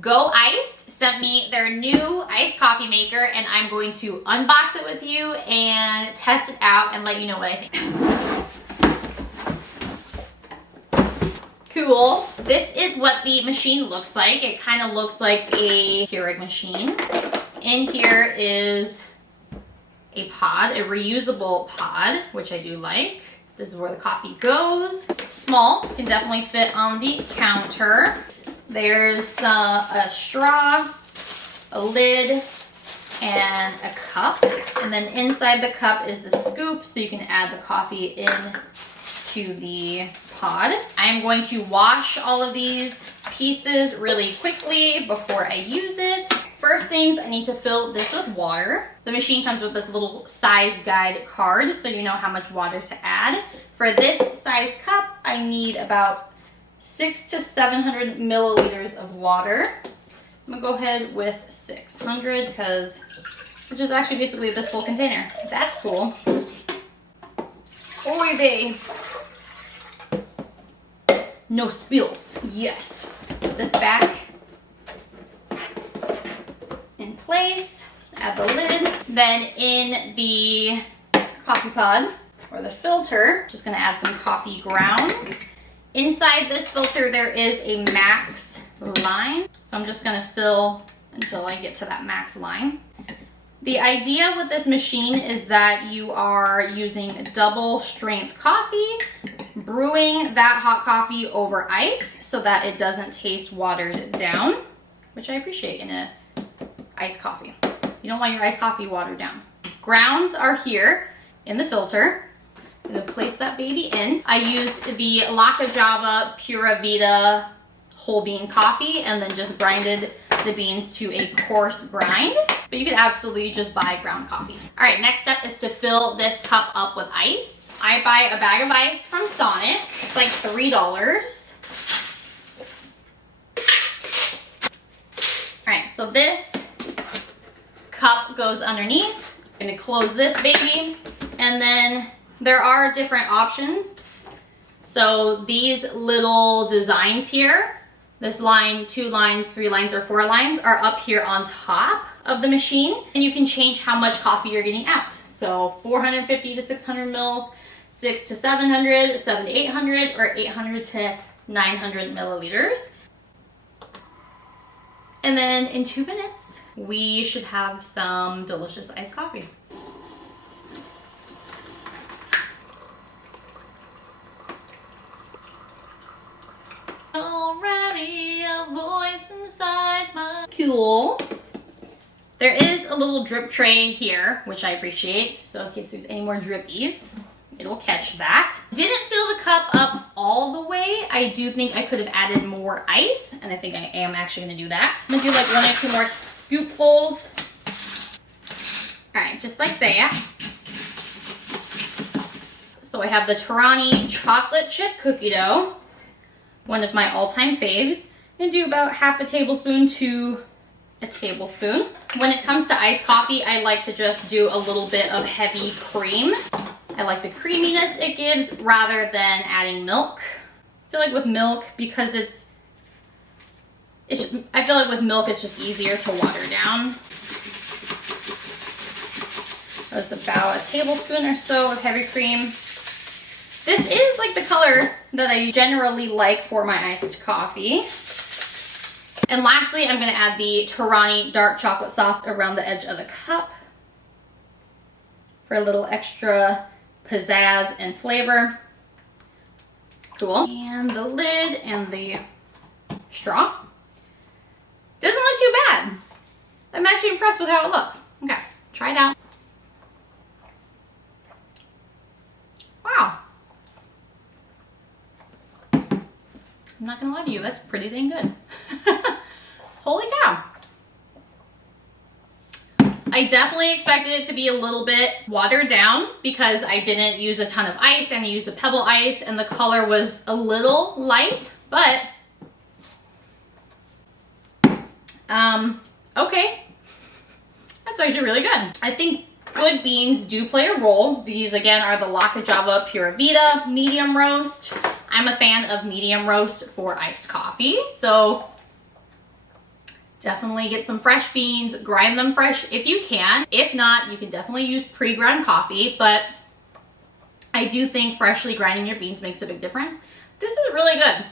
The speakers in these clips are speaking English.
Go Iced sent me their new iced coffee maker, and I'm going to unbox it with you and test it out and let you know what I think. Cool. This is what the machine looks like. It kind of looks like a Keurig machine. In here is a pod, a reusable pod, which I do like. This is where the coffee goes. Small, can definitely fit on the counter. There's a straw, a lid, and a cup. And then inside the cup is the scoop, so you can add the coffee in to the pod. I'm going to wash all of these pieces really quickly before I use it. First things, I need to fill this with water. The machine comes with this little size guide card, so you know how much water to add. For this size cup, I need about 600 to 700 milliliters of water. I'm gonna go ahead with 600 which is actually basically this full container. That's cool. Oy vey. No spills. Yes. Put this back in place. Add the lid. Then in the coffee pod or the filter, just gonna add some coffee grounds. Inside this filter, there is a max line. So I'm just gonna fill until I get to that max line. The idea with this machine is that you are using double strength coffee, brewing that hot coffee over ice so that it doesn't taste watered down, which I appreciate in a iced coffee. You don't want your iced coffee watered down. Grounds are here in the filter. I'm gonna place that baby in. I used the Java Pura Vida whole bean coffee and then just grinded the beans to a coarse grind, but you could absolutely just buy ground coffee. All right, next step is to fill this cup up with ice. I buy a bag of ice from Sonic. It's like $3. All right, so this cup goes underneath. I'm gonna close this baby, and then there are different options. So these little designs here, this line, 2 lines, 3 lines, or 4 lines are up here on top of the machine, and you can change how much coffee you're getting out. So 450 to 600 mils, 600 to 700, 700 to 800, or 800 to 900 milliliters. And then in 2 minutes, we should have some delicious iced coffee. Already a voice inside my... Cool. There is a little drip tray here, which I appreciate. So in case there's any more drippies, it'll catch that. Didn't fill the cup up all the way. I do think I could have added more ice, and I think I am actually gonna do that. I'm gonna do like 1 or 2 more scoopfuls. All right, just like that. So I have the Torani chocolate chip cookie dough, one of my all-time faves. I'm gonna do about half a tablespoon to a tablespoon. When it comes to iced coffee, I like to just do a little bit of heavy cream. I like the creaminess it gives rather than adding milk. I feel like with milk, because I feel like with milk it's just easier to water down. That's about a tablespoon or so of heavy cream. This is like the color that I generally like for my iced coffee. And lastly, I'm gonna add the Torani dark chocolate sauce around the edge of the cup for a little extra pizzazz and flavor. Cool. And the lid and the straw. Doesn't look too bad. I'm actually impressed with how it looks. Okay, try it out. Wow. I'm not gonna lie to you, that's pretty dang good. Holy cow. I definitely expected it to be a little bit watered down because I didn't use a ton of ice and I used the pebble ice and the color was a little light, but okay. That's actually really good. I think good beans do play a role. These again are the Java Pura Vida medium roast. I'm a fan of medium roast for iced coffee, so Definitely get some fresh beans, grind them fresh if you can. If not, you can definitely use pre-ground coffee, but I do think freshly grinding your beans makes a big difference. This is really good.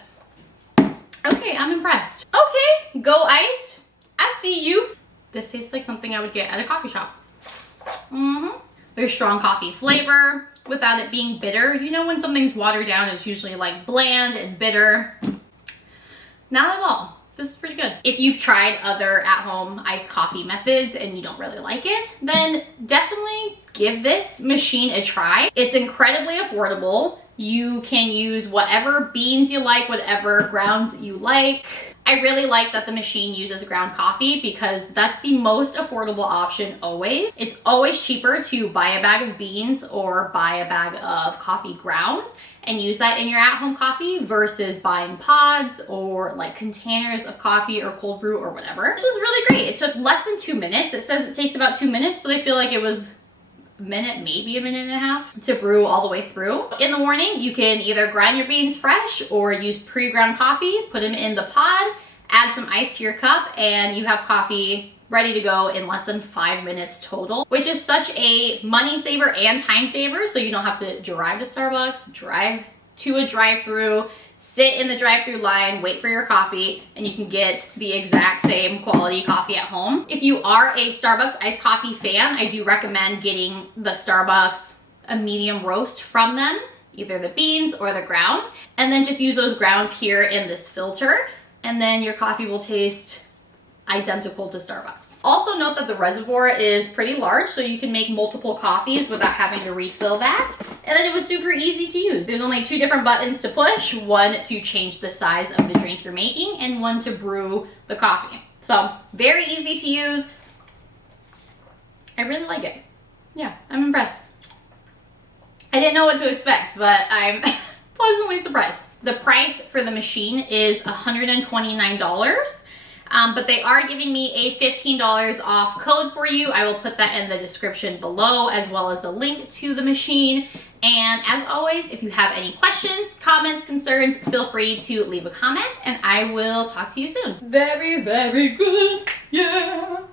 Okay, I'm impressed. Okay, go iced. I see you. This tastes like something I would get at a coffee shop. There's strong coffee flavor without it being bitter. You know when something's watered down, it's usually like bland and bitter. Not at all. This is pretty good. If you've tried other at-home iced coffee methods and you don't really like it, then definitely give this machine a try. It's incredibly affordable. You can use whatever beans you like, whatever grounds you like. I really like that the machine uses ground coffee because that's the most affordable option always. It's always cheaper to buy a bag of beans or buy a bag of coffee grounds and use that in your at-home coffee versus buying pods or like containers of coffee or cold brew or whatever. This was really great. It took less than 2 minutes. It says it takes about 2 minutes, but I feel like it was a minute, maybe a minute and a half to brew all the way through. In the morning, you can either grind your beans fresh or use pre-ground coffee, put them in the pod, add some ice to your cup, and you have coffee ready to go in less than 5 minutes total, which is such a money saver and time saver. So you don't have to drive to Starbucks, drive to a drive-through, sit in the drive-through line, wait for your coffee, and you can get the exact same quality coffee at home. If you are a Starbucks iced coffee fan, I do recommend getting the Starbucks a medium roast from them, either the beans or the grounds, and then just use those grounds here in this filter, and then your coffee will taste identical to Starbucks. Also note that the Reservoir is pretty large, so you can make multiple coffees without having to refill that. And then it was super easy to use. There's only 2 different buttons to push, one to change the size of the drink you're making and one to brew the coffee. So very easy to use. I really like it. Yeah, I'm impressed. I didn't know what to expect, but I'm pleasantly surprised. The price for the machine is $129. But they are giving me a $15 off code for you. I will put that in the description below, as well as a link to the machine. And as always, if you have any questions, comments, concerns, feel free to leave a comment and I will talk to you soon. Very, very good. Yeah.